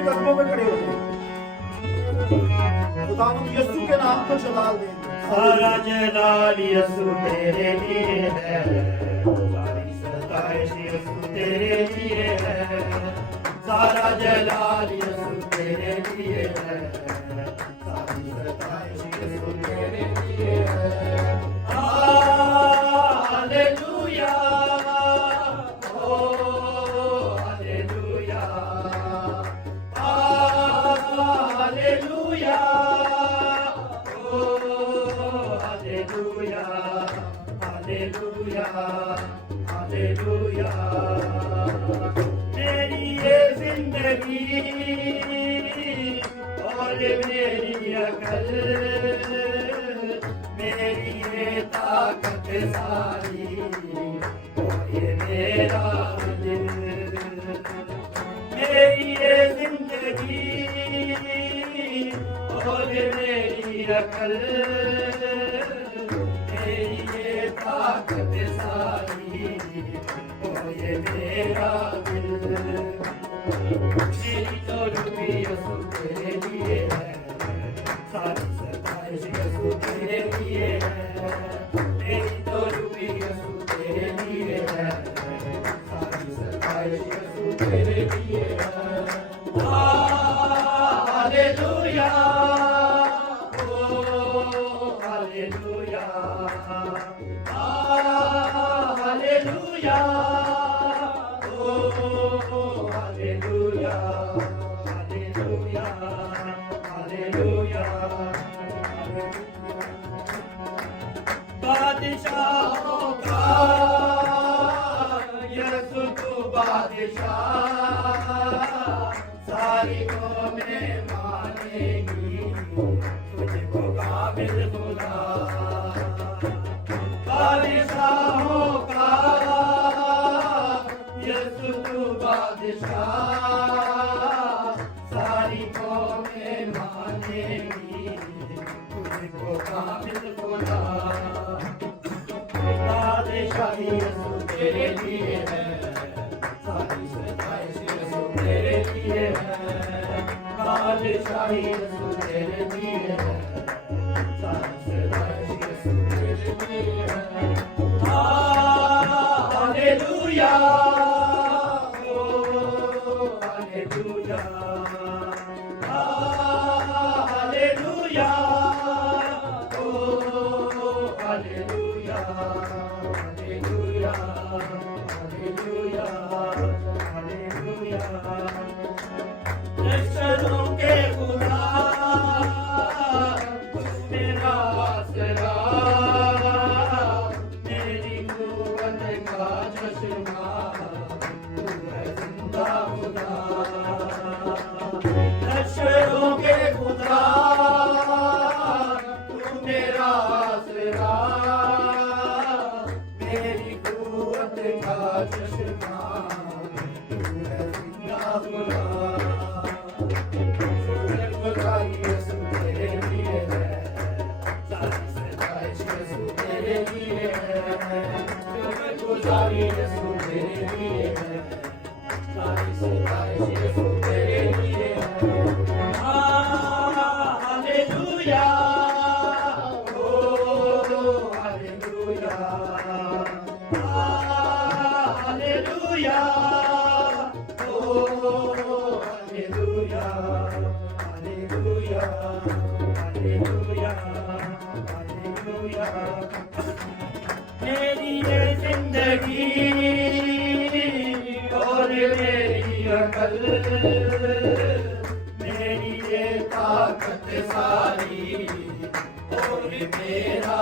मेरे कदमों में खड़े हो जाए। खुदावंद यीशु के नाम को जलाल दे। सारा जलाल यीशु तेरे लिए है, सारी सताइश यीशु तेरे लिए है, सारा जलाल यीशु तेरे लिए है, सारी सताइश यीशु तेरे लिए है। हालेलुया, ओ हालेलुया, हालेलुया, हालेलुया, हालेलुया। मेरी ये जिंदगी और मेरी अकल, मेरी ये ताकत सारी, ये मेरा दिल, मेरी ये जिंदगी और मेरी अकल, ताकत सारी, ओ ये मेरा दिल, मेरी तो रूबी यीशु तेरे लिए है, सारी सताइश यीशु तेरे लिए है, मेरी तो रूबी यीशु तेरे लिए है, सारी सताइश यीशु तेरे लिए है। हालेलुया, ओ हालेलुया, हालेलुया, ओ हालेलुया, हालेलुया, हालेलुया। बादशाहों का यीशु तू बादशाह, सारी कौमें मानेगी तुझको काबिल खुदा। बादशाहों का यीशु तू बादशाह, सारी कौमें मानेगी तुझको काबिल खुदा। बादशाही यीशु तेरे लिए है, सारी सताइश यीशु तेरे लिए है, बादशाही यीशु तेरे लिए है, सारी सताइश यीशु तेरे लिए है। हालेलुया, ओ हालेलुया, हालेलुया, ओ हालेलुया, हालेलुया, हालेलुया, हालेलुया। दर्शनों के खुदा मेरा आसरा, मेरी कुव्वत का चश्मा, तू है जिंदा खुदा। दर्शनों के खुदा तू मेरा आसरा, मेरी कुव्वत का चश्मा, तू है जिंदा खुदा। यीशु तेरे लिए है, सारी सताइश यीशु तेरे लिए है, शुक्रगुजारी यीशु तेरे लिए है, सारी सताइश यीशु तेरे लिए है। हालेलुया, ओ हालेलुया, हालेलुया, ओ हालेलुया, हालेलुया, हालेलुया, हालेलुया। मेरी ये जिंदगी और मेरी अकल, मेरी ये ताकत सारी और मेरा